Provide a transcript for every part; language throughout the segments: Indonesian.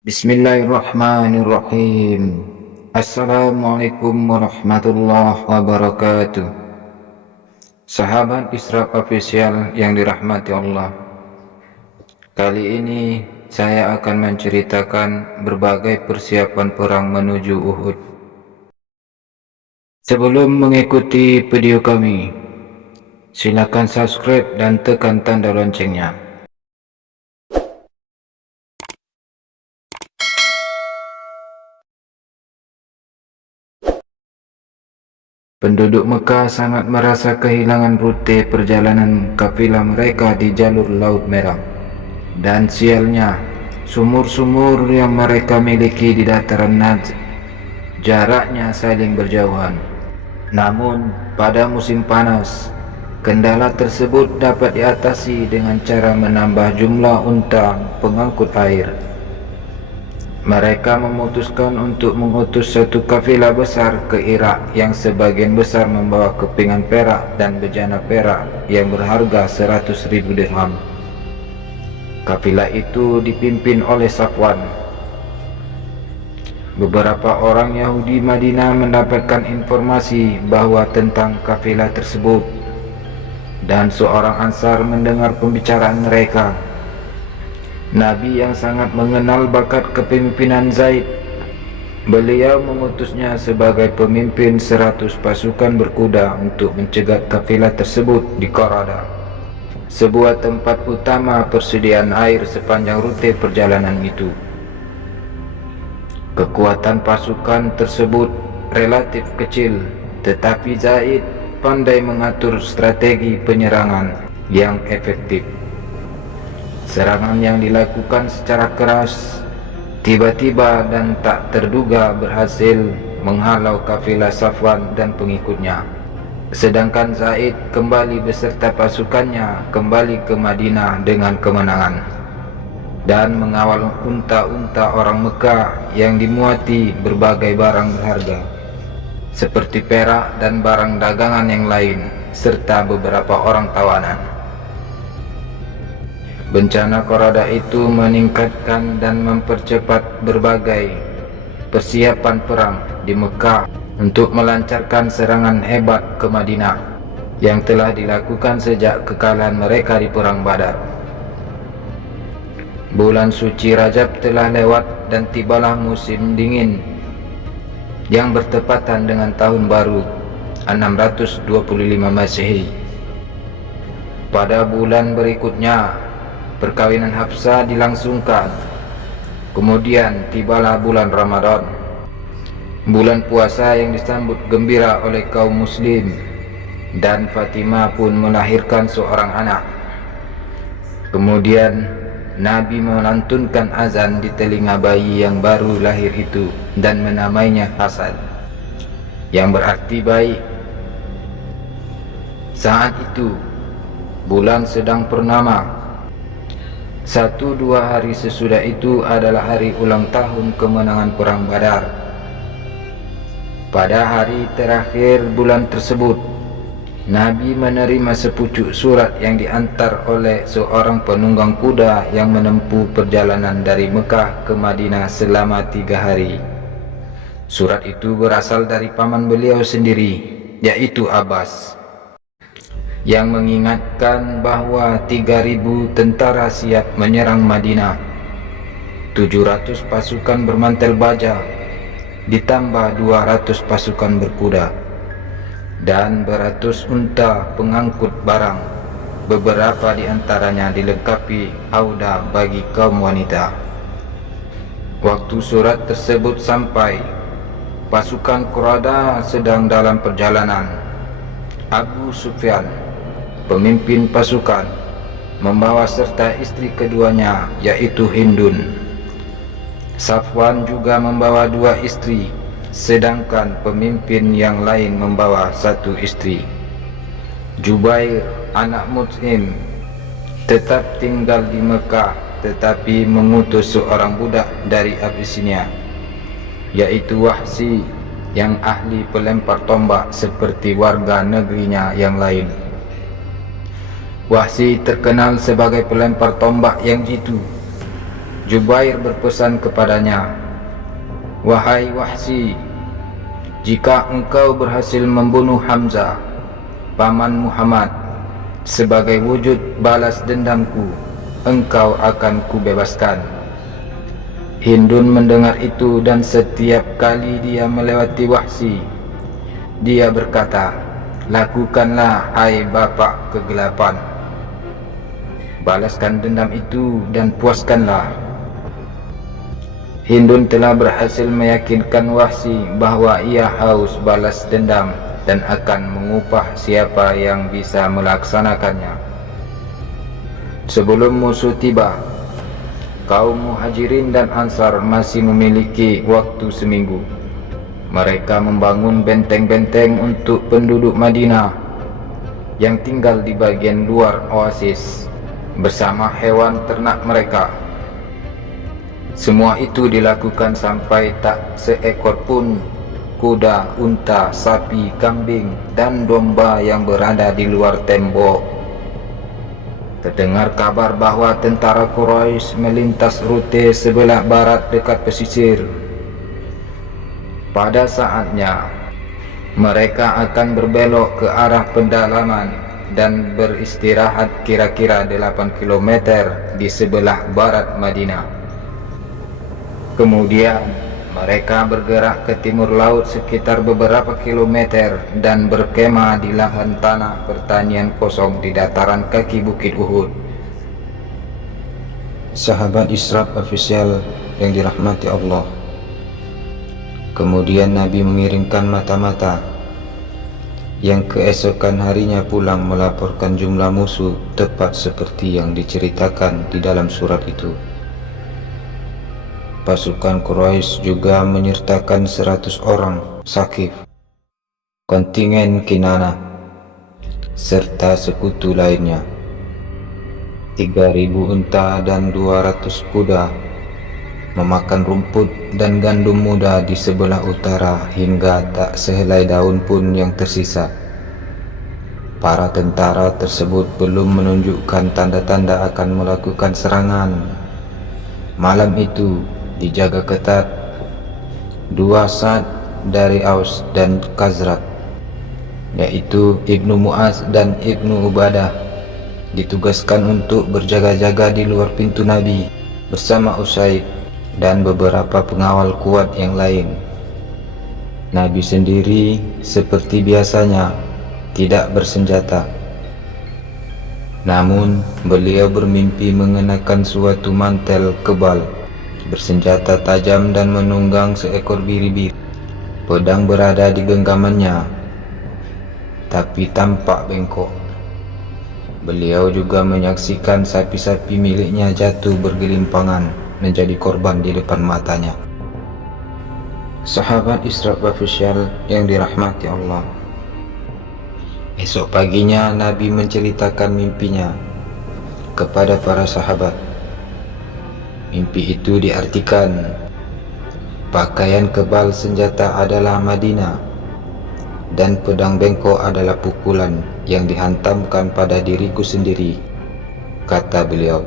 Bismillahirrahmanirrahim. Assalamualaikum warahmatullahi wabarakatuh. Sahabat Isra Official yang dirahmati Allah, kali ini saya akan menceritakan berbagai persiapan perang menuju Uhud. Sebelum mengikuti video kami, silakan subscribe dan tekan tanda loncengnya. Penduduk Mekah sangat merasa kehilangan rute perjalanan kafilah mereka di jalur Laut Merah. Dan sialnya, sumur-sumur yang mereka miliki di dataran Najd jaraknya saling berjauhan. Namun, pada musim panas, kendala tersebut dapat diatasi dengan cara menambah jumlah unta pengangkut air. Mereka memutuskan untuk mengutus satu kafilah besar ke Irak yang sebagian besar membawa kepingan perak dan bejana perak yang berharga 100.000 dirham. Kafilah itu dipimpin oleh Safwan. Beberapa orang Yahudi Madinah mendapatkan informasi bahwa tentang kafilah tersebut, dan seorang Ansar mendengar pembicaraan mereka. Nabi yang sangat mengenal bakat kepemimpinan Zaid, beliau mengutusnya sebagai pemimpin 100 pasukan berkuda untuk mencegat kafilah tersebut di Qarada, sebuah tempat utama persediaan air sepanjang rute perjalanan itu. Kekuatan pasukan tersebut relatif kecil, tetapi Zaid pandai mengatur strategi penyerangan yang efektif. Serangan yang dilakukan secara keras, tiba-tiba dan tak terduga berhasil menghalau kafilah Safwan dan pengikutnya. Sedangkan Zaid kembali beserta pasukannya kembali ke Madinah dengan kemenangan dan mengawal unta-unta orang Mekah yang dimuati berbagai barang berharga seperti perak dan barang dagangan yang lain serta beberapa orang tawanan. Bencana Qarada itu meningkatkan dan mempercepat berbagai persiapan perang di Mekah untuk melancarkan serangan hebat ke Madinah yang telah dilakukan sejak kekalahan mereka di Perang Badar. Bulan suci Rajab telah lewat dan tibalah musim dingin yang bertepatan dengan tahun baru 625 Masehi. Pada bulan berikutnya perkawinan Hafsah dilangsungkan. Kemudian tibalah bulan Ramadan, bulan puasa yang disambut gembira oleh kaum muslim, dan Fatimah pun melahirkan seorang anak. Kemudian Nabi melantunkan azan di telinga bayi yang baru lahir itu dan menamainya Hasan, yang berarti baik. Saat itu bulan sedang purnama. 1-2 hari sesudah itu adalah hari ulang tahun kemenangan Perang Badar. Pada hari terakhir bulan tersebut, Nabi menerima sepucuk surat yang diantar oleh seorang penunggang kuda yang menempuh perjalanan dari Mekah ke Madinah selama 3 hari. Surat itu berasal dari paman beliau sendiri, yaitu Abbas, yang mengingatkan bahwa 3.000 tentara siap menyerang Madinah, 700 pasukan bermantel baja, ditambah 200 pasukan berkuda, dan beratus unta pengangkut barang, beberapa di antaranya dilengkapi haudah bagi kaum wanita. Waktu surat tersebut sampai, pasukan Qurada sedang dalam perjalanan. Abu Sufyan, pemimpin pasukan, membawa serta istri keduanya, yaitu Hindun. Safwan juga membawa 2 istri, sedangkan pemimpin yang lain membawa 1 istri. Jubair, anak Mut'im, tetap tinggal di Mekah, tetapi mengutus seorang budak dari Abyssinia, yaitu Wahsy, yang ahli pelempar tombak seperti warga negerinya yang lain. Wahsy terkenal sebagai pelempar tombak yang jitu. Jubair berpesan kepadanya, "Wahai Wahsy, jika engkau berhasil membunuh Hamzah, paman Muhammad, sebagai wujud balas dendamku, engkau akan kubebaskan." Hindun mendengar itu, dan setiap kali dia melewati Wahsy, dia berkata, "Lakukanlah, hai bapak kegelapan. Balaskan dendam itu dan puaskanlah." Hindun telah berhasil meyakinkan Wahsy bahwa ia haus balas dendam dan akan mengupah siapa yang bisa melaksanakannya. Sebelum musuh tiba, kaum Muhajirin dan Ansar masih memiliki waktu seminggu. Mereka membangun benteng-benteng untuk penduduk Madinah yang tinggal di bagian luar oasis bersama hewan ternak mereka. Semua itu dilakukan sampai tak seekor pun kuda, unta, sapi, kambing, dan domba yang berada di luar tembok. Terdengar kabar bahwa tentara Quraisy melintas rute sebelah barat dekat pesisir. Pada saatnya, mereka akan berbelok ke arah pedalaman dan beristirahat kira-kira 8 km di sebelah barat Madinah. Kemudian, mereka bergerak ke timur laut sekitar beberapa kilometer dan berkemah di lahan tanah pertanian kosong di dataran kaki Bukit Uhud. Sahabat Israq Official yang dirahmati Allah, kemudian Nabi mengirimkan mata-mata yang keesokan harinya pulang melaporkan jumlah musuh tepat seperti yang diceritakan di dalam surat itu. Pasukan Quraisy juga menyertakan 100 orang Saqif, kontingen Kinanah, serta sekutu lainnya. 3.000 unta dan 200 kuda memakan rumput dan gandum muda di sebelah utara hingga tak sehelai daun pun yang tersisa. Para tentara tersebut belum menunjukkan tanda-tanda akan melakukan serangan. Malam itu dijaga ketat 2 Sa'd dari Aus dan Khazraj, yaitu Ibnu Mu'az dan Ibnu Ubadah, ditugaskan untuk berjaga-jaga di luar pintu Nabi bersama Usaid dan beberapa pengawal kuat yang lain. Nabi sendiri seperti biasanya tidak bersenjata, namun beliau bermimpi mengenakan suatu mantel kebal bersenjata tajam dan menunggang seekor biri-biri. Pedang berada di genggamannya, tapi tampak bengkok. Beliau juga menyaksikan sapi-sapi miliknya jatuh bergelimpangan menjadi korban di depan matanya. Sahabat Israq Official yang dirahmati Allah, esok paginya Nabi menceritakan mimpinya kepada para sahabat. Mimpi itu diartikan, pakaian kebal senjata adalah Madinah dan pedang bengkok adalah pukulan yang dihantamkan pada diriku sendiri. Kata beliau,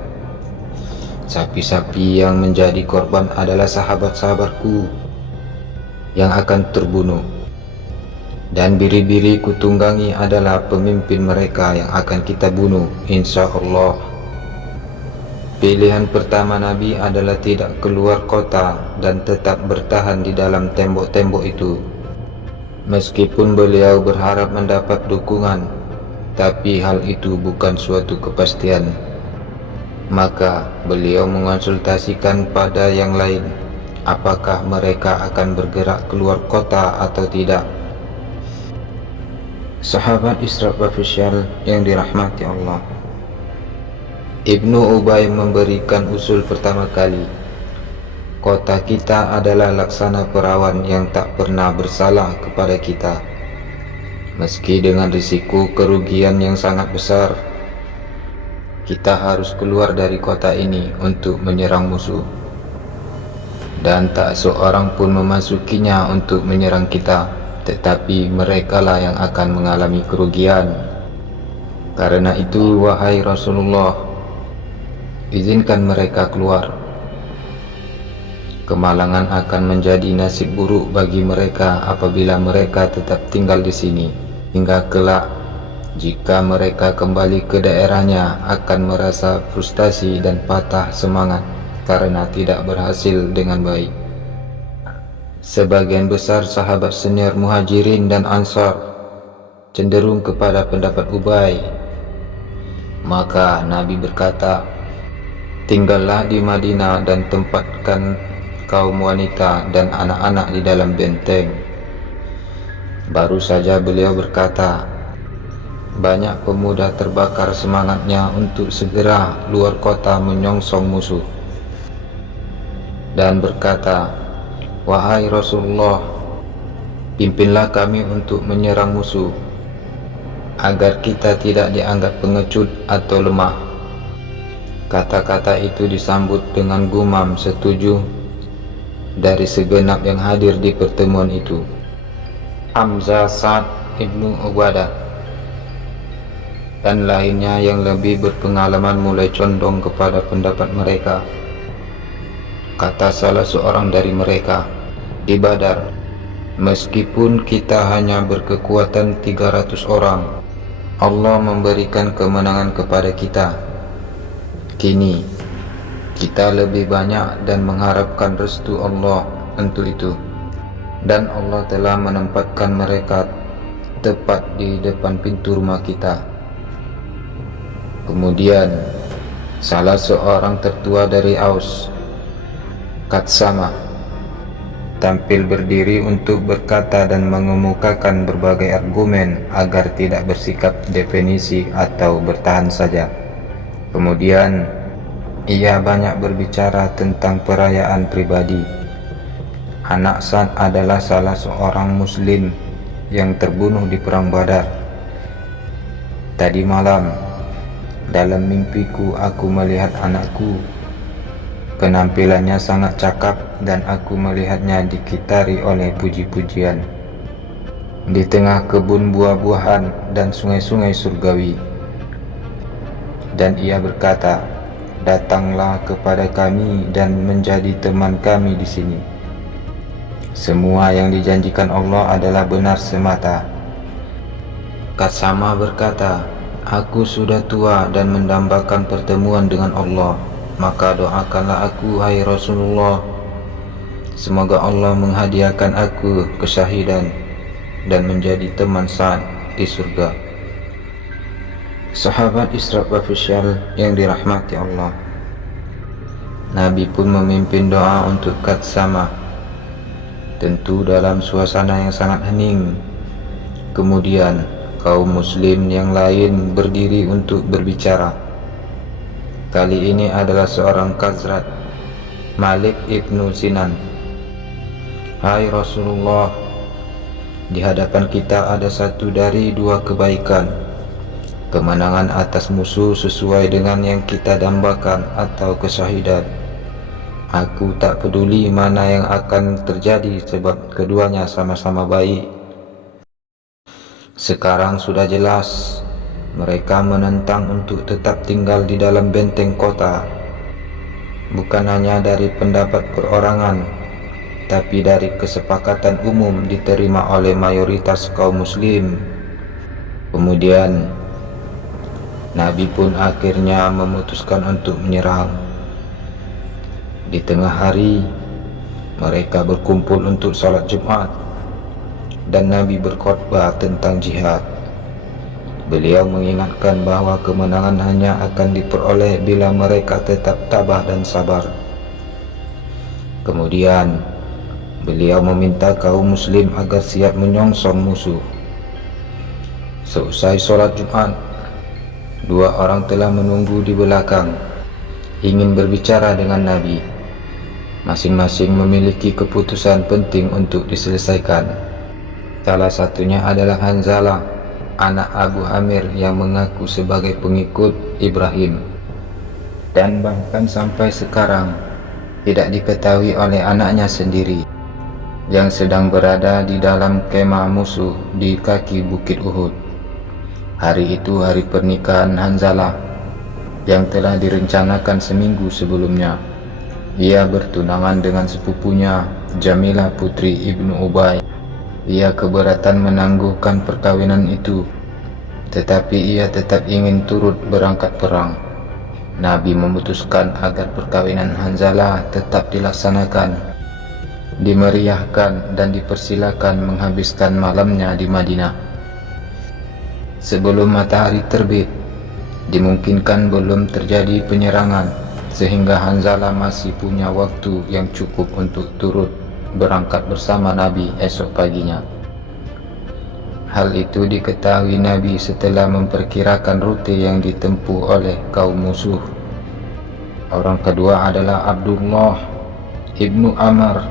sapi-sapi yang menjadi korban adalah sahabat-sahabatku yang akan terbunuh, dan biri-biri kutunggangi adalah pemimpin mereka yang akan kita bunuh, insya Allah. Pilihan pertama Nabi adalah tidak keluar kota dan tetap bertahan di dalam tembok-tembok itu. Meskipun beliau berharap mendapat dukungan, tapi hal itu bukan suatu kepastian. Maka beliau mengonsultasikan pada yang lain, apakah mereka akan bergerak keluar kota atau tidak. Sahabat Israq Official yang dirahmati Allah, Ibnu Ubay memberikan usul pertama kali. Kota kita adalah laksana perawan yang tak pernah bersalah kepada kita. Meski dengan risiko kerugian yang sangat besar, kita harus keluar dari kota ini untuk menyerang musuh. Dan tak seorang pun memasukinya untuk menyerang kita, tetapi merekalah yang akan mengalami kerugian. Karena itu, wahai Rasulullah, izinkan mereka keluar. Kemalangan akan menjadi nasib buruk bagi mereka apabila mereka tetap tinggal di sini hingga kelak. Jika mereka kembali ke daerahnya, akan merasa frustasi dan patah semangat karena tidak berhasil dengan baik. Sebagian besar sahabat senior Muhajirin dan Ansar cenderung kepada pendapat Ubay. Maka Nabi berkata, "Tinggallah di Madinah dan tempatkan kaum wanita dan anak-anak di dalam benteng." Baru saja beliau berkata, banyak pemuda terbakar semangatnya untuk segera luar kota menyongsong musuh, dan berkata, "Wahai Rasulullah, pimpinlah kami untuk menyerang musuh, agar kita tidak dianggap pengecut atau lemah." Kata-kata itu disambut dengan gumam setuju dari segenap yang hadir di pertemuan itu. Hamzah, Sa'ad ibnu Ubadah dan lainnya yang lebih berpengalaman mulai condong kepada pendapat mereka. Kata salah seorang dari mereka, "Di Badar, meskipun kita hanya berkekuatan 300 orang, Allah memberikan kemenangan kepada kita. Kini kita lebih banyak dan mengharapkan restu Allah untuk itu, dan Allah telah menempatkan mereka tepat di depan pintu rumah kita." Kemudian salah seorang tertua dari Aus, Katsama, tampil berdiri untuk berkata dan mengemukakan berbagai argumen agar tidak bersikap definisi atau bertahan saja. Kemudian ia banyak berbicara tentang perayaan pribadi. Anak Sa'ad adalah salah seorang muslim yang terbunuh di perang Badar. Tadi malam dalam mimpiku aku melihat anakku. Penampilannya sangat cakap dan aku melihatnya dikitari oleh puji-pujian di tengah kebun buah-buahan dan sungai-sungai surgawi. Dan ia berkata, "Datanglah kepada kami dan menjadi teman kami di sini. Semua yang dijanjikan Allah adalah benar semata." Katsama berkata, "Aku sudah tua dan mendambakan pertemuan dengan Allah. Maka doakanlah aku, hai Rasulullah. Semoga Allah menghadiahkan aku kesyahidan dan menjadi teman Sa'ad di surga." Sahabat Israq official yang dirahmati Allah, Nabi pun memimpin doa untuk Katsama, tentu dalam suasana yang sangat hening. Kemudian kaum muslim yang lain berdiri untuk berbicara. Kali ini adalah seorang Khazraj, Malik ibnu Sinan. "Hai Rasulullah, di hadapan kita ada satu dari dua kebaikan, kemenangan atas musuh sesuai dengan yang kita dambakan atau kesyahidan. Aku tak peduli mana yang akan terjadi sebab keduanya sama-sama baik." Sekarang sudah jelas, mereka menentang untuk tetap tinggal di dalam benteng kota, bukan hanya dari pendapat perorangan, tapi dari kesepakatan umum diterima oleh mayoritas kaum muslim. Kemudian Nabi pun akhirnya memutuskan untuk menyerang. Di tengah hari mereka berkumpul untuk salat Jumat, dan Nabi berkhutbah tentang jihad. Beliau mengingatkan bahwa kemenangan hanya akan diperoleh bila mereka tetap tabah dan sabar. Kemudian beliau meminta kaum muslim agar siap menyongsong musuh. Seusai sholat Jumat, dua orang telah menunggu di belakang, ingin berbicara dengan Nabi. Masing-masing memiliki keputusan penting untuk diselesaikan. Salah satunya adalah Hanzalah, anak Abu Amir yang mengaku sebagai pengikut Ibrahim, dan bahkan sampai sekarang tidak diketahui oleh anaknya sendiri yang sedang berada di dalam kemah musuh di kaki Bukit Uhud. Hari itu hari pernikahan Hanzalah yang telah direncanakan seminggu sebelumnya. Ia bertunangan dengan sepupunya Jamilah putri Ibnu Ubay. Ia keberatan menangguhkan perkawinan itu, tetapi ia tetap ingin turut berangkat perang. Nabi memutuskan agar perkawinan Hanzalah tetap dilaksanakan, dimeriahkan dan dipersilakan menghabiskan malamnya di Madinah. Sebelum matahari terbit, dimungkinkan belum terjadi penyerangan, sehingga Hanzalah masih punya waktu yang cukup untuk turut berangkat bersama Nabi esok paginya. Hal itu diketahui Nabi setelah memperkirakan rute yang ditempuh oleh kaum musuh. Orang kedua adalah Abdullah ibnu Amr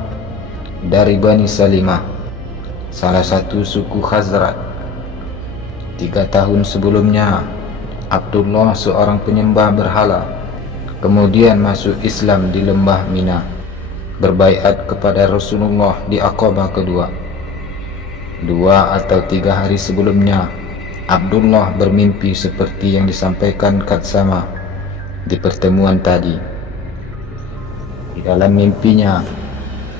dari Bani Salimah, salah satu suku Khazraj. 3 tahun sebelumnya, Abdullah seorang penyembah berhala, kemudian masuk Islam di lembah Mina, berbaiat kepada Rasulullah di Aqabah kedua. 2 atau 3 hari sebelumnya, Abdullah bermimpi seperti yang disampaikan Qatsama di pertemuan tadi. Di dalam mimpinya,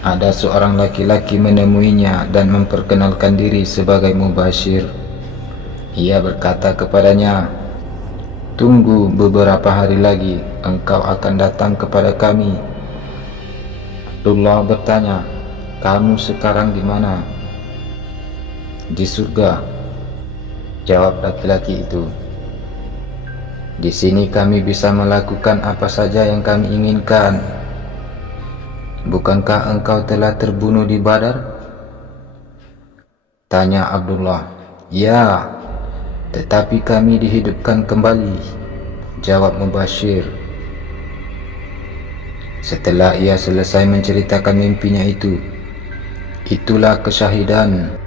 ada seorang laki-laki menemuinya dan memperkenalkan diri sebagai mubashir. Ia berkata kepadanya, "Tunggu beberapa hari lagi, engkau akan datang kepada kami." Abdullah bertanya, "Kamu sekarang di mana?" "Di surga," jawab laki-laki itu. "Di sini kami bisa melakukan apa saja yang kami inginkan. Bukankah engkau telah terbunuh di Badar?" tanya Abdullah. "Ya, tetapi kami dihidupkan kembali," jawab mubashir. Setelah ia selesai menceritakan mimpinya itu, itulah kesyahidan.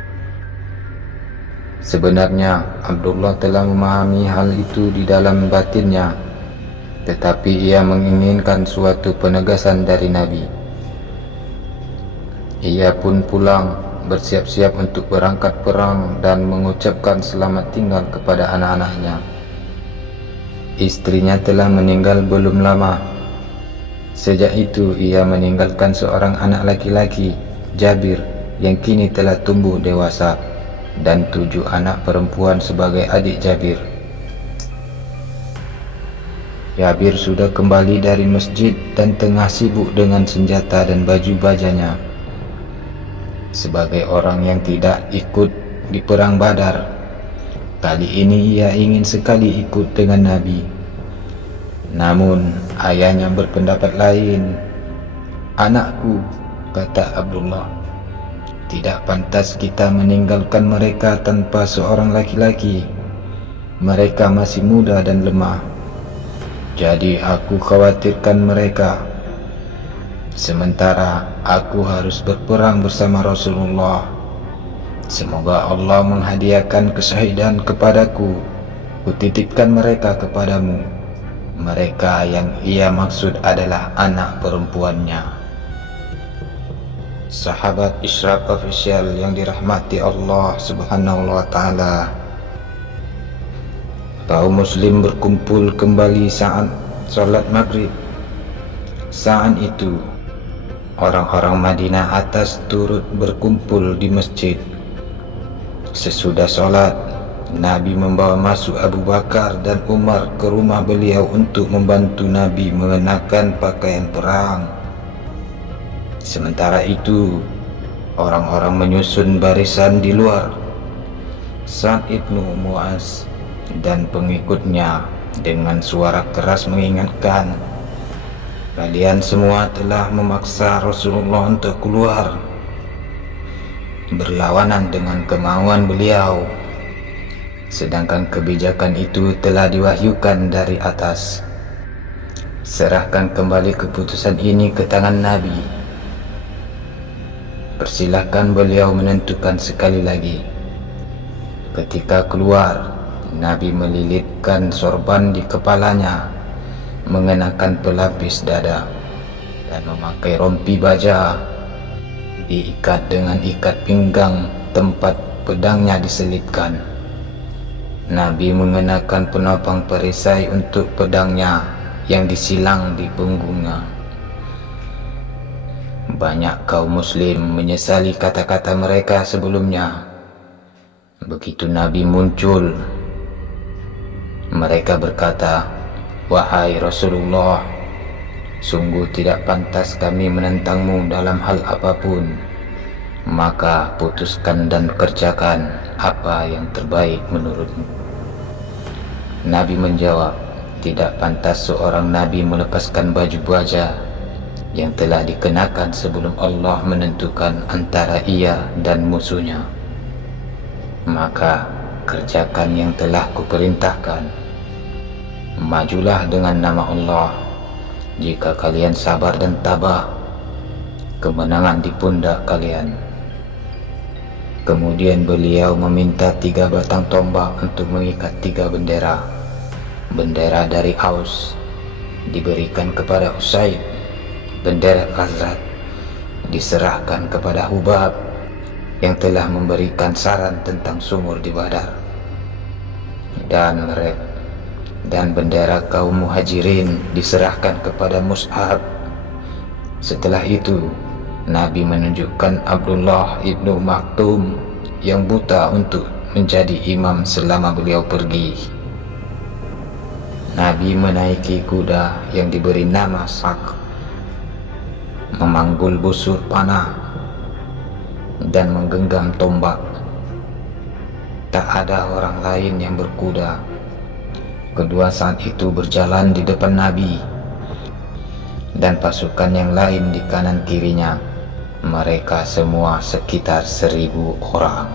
Sebenarnya Abdullah telah memahami hal itu di dalam batinnya, tetapi ia menginginkan suatu penegasan dari Nabi. Ia pun pulang, bersiap-siap untuk berangkat perang dan mengucapkan selamat tinggal kepada anak-anaknya. Istrinya telah meninggal belum lama. Sejak itu ia meninggalkan seorang anak laki-laki, Jabir, yang kini telah tumbuh dewasa, dan 7 anak perempuan sebagai adik Jabir. Jabir sudah kembali dari masjid dan tengah sibuk dengan senjata dan baju bajanya. Sebagai orang yang tidak ikut di perang Badar, kali ini ia ingin sekali ikut dengan Nabi. Namun ayahnya berpendapat lain. "Anakku," kata Abdullah, "tidak pantas kita meninggalkan mereka tanpa seorang laki-laki. Mereka masih muda dan lemah. Jadi aku khawatirkan mereka. Sementara aku harus berperang bersama Rasulullah. Semoga Allah menghadiahkan kesyahidan kepadaku. Kutitipkan mereka kepadamu." Mereka yang ia maksud adalah anak perempuannya. Sahabat Isyraq Official yang dirahmati Allah Subhanahu wa Ta'ala, kaum muslim berkumpul kembali saat sholat maghrib. Saat itu orang-orang Madinah atas turut berkumpul di masjid. Sesudah sholat, Nabi membawa masuk Abu Bakar dan Umar ke rumah beliau untuk membantu Nabi mengenakan pakaian perang. Sementara itu, orang-orang menyusun barisan di luar. Sa'ad ibnu Mu'az dan pengikutnya dengan suara keras mengingatkan, "Kalian semua telah memaksa Rasulullah untuk keluar, berlawanan dengan kemauan beliau. Sedangkan kebijakan itu telah diwahyukan dari atas. Serahkan kembali keputusan ini ke tangan Nabi. Persilahkan beliau menentukan sekali lagi." Ketika keluar, Nabi melilitkan sorban di kepalanya, mengenakan pelapis dada, dan memakai rompi baja, diikat dengan ikat pinggang tempat pedangnya diselipkan. Nabi mengenakan penopang perisai untuk pedangnya yang disilang di punggungnya. Banyak kaum muslim menyesali kata-kata mereka sebelumnya. Begitu Nabi muncul, mereka berkata, "Wahai Rasulullah, sungguh tidak pantas kami menentangmu dalam hal apapun. Maka putuskan dan kerjakan apa yang terbaik menurutmu." Nabi menjawab, "Tidak pantas seorang Nabi melepaskan baju baja yang telah dikenakan sebelum Allah menentukan antara ia dan musuhnya. Maka kerjakan yang telah kuperintahkan. Majulah dengan nama Allah. Jika kalian sabar dan tabah, kemenangan di pundak kalian." Kemudian beliau meminta 3 batang tombak untuk mengikat 3 bendera. Bendera dari Aus diberikan kepada Usaid, bendera Khazraj diserahkan kepada Hubab yang telah memberikan saran tentang sumur di Badar, dan bendera kaum Muhajirin diserahkan kepada Mus'ab. Setelah itu Nabi menunjukkan Abdullah ibnu Maktum yang buta untuk menjadi imam selama beliau pergi. Nabi menaiki kuda yang diberi nama Sak, memanggul busur panah, dan menggenggam tombak. Tak ada orang lain yang berkuda. Kedua saat itu berjalan di depan Nabi, dan pasukan yang lain di kanan kirinya. Mereka semua sekitar 1000 orang.